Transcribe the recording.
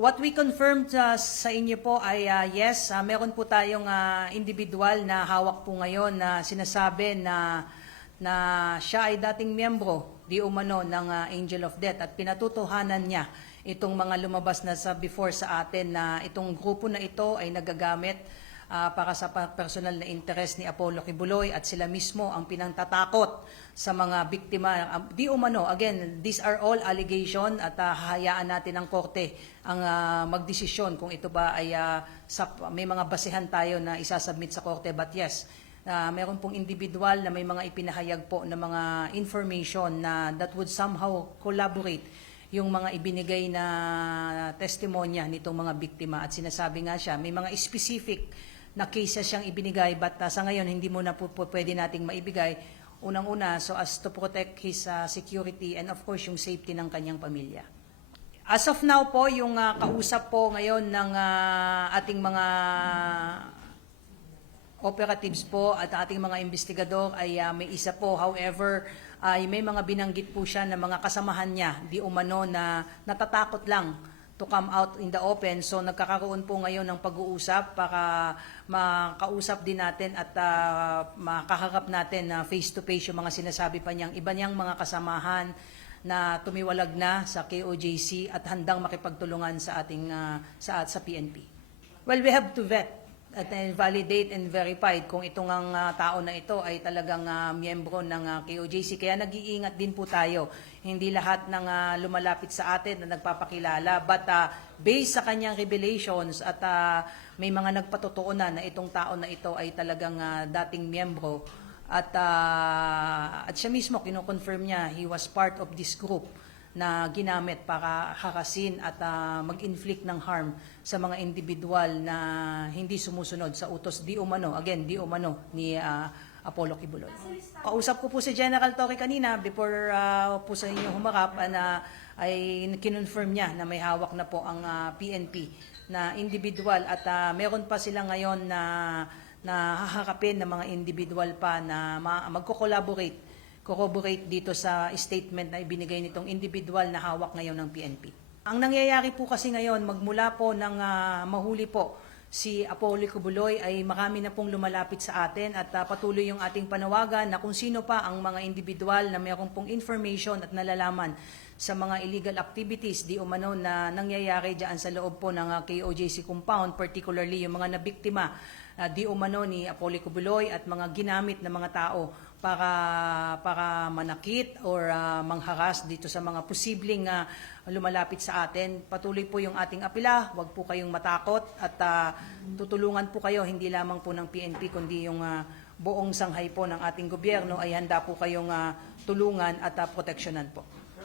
What we confirmed uh, sa inyo po ay uh, yes, uh, meron po tayong uh, individual na hawak po ngayon na sinasabi na na siya ay dating miyembro di umano ng uh, Angel of Death. At pinatutuhanan niya itong mga lumabas na sa before sa atin na itong grupo na ito ay nagagamit ah, para sa personal na interest ni Apollo Kibuloy at sila mismo ang pinangtatakot sa mga biktima. Ah, di umano, again, these are all allegation at ah, hahayaan natin ang korte ang ah, magdesisyon kung ito ba ay ah, sa, may mga basehan tayo na isasubmit sa korte. But yes, ah, meron pong individual na may mga ipinahayag po na mga information na that would somehow collaborate yung mga ibinigay na testimonya nitong mga biktima at sinasabi nga siya, may mga specific na cases siyang ibinigay but uh, sa ngayon hindi mo na po, po pwede nating maibigay unang-una so as to protect his uh, security and of course yung safety ng kanyang pamilya. As of now po, yung uh, kausap po ngayon ng uh, ating mga operatives po at ating mga investigador ay uh, may isa po. However, ay may mga binanggit po siya na mga kasamahan niya, di umano na natatakot lang to come out in the open. So nagkakaroon po ngayon ng pag-uusap para makausap din natin at uh, makaharap natin na face to face yung mga sinasabi pa niyang iba niyang mga kasamahan na tumiwalag na sa KOJC at handang makipagtulungan sa ating uh, sa sa PNP. Well, we have to vet at validate and verified kung itong ang ah, tao na ito ay talagang ah, miyembro ng ah, KOJC. Kaya nag-iingat din po tayo. Hindi lahat ng ah, lumalapit sa atin na nagpapakilala. But ah, based sa kanyang revelations at ah, may mga nagpatotoo na na itong tao na ito ay talagang ah, dating miyembro. At, ah, at siya mismo, kinoconfirm niya, he was part of this group na ginamit para harasin at ah, mag-inflict ng harm sa mga individual na hindi sumusunod sa utos di umano, again, di umano ni ah, Apollo Kibuloy. Kausap ko po si General Torre kanina before ah, po sa inyo humarap na ay kinonfirm niya na may hawak na po ang ah, PNP na individual at ah, meron pa sila ngayon na na haharapin ng mga individual pa na ma- magko-collaborate corroborate dito sa statement na ibinigay nitong individual na hawak ngayon ng PNP. Ang nangyayari po kasi ngayon, magmula po ng ah, mahuli po si Apollo Cubuloy ay marami na pong lumalapit sa atin at ah, patuloy yung ating panawagan na kung sino pa ang mga individual na mayroon pong information at nalalaman sa mga illegal activities di umano na nangyayari diyan sa loob po ng ah, KOJC compound, particularly yung mga nabiktima ah, di umano ni Apollo Cubuloy at mga ginamit na mga tao para para manakit or ah, mangharas dito sa mga posibleng ah, lumalapit sa atin. Patuloy po yung ating apila, huwag po kayong matakot at ah, tutulungan po kayo hindi lamang po ng PNP kundi yung ah, buong sanghay po ng ating gobyerno ay handa po kayong ah, tulungan at ah, proteksyonan po.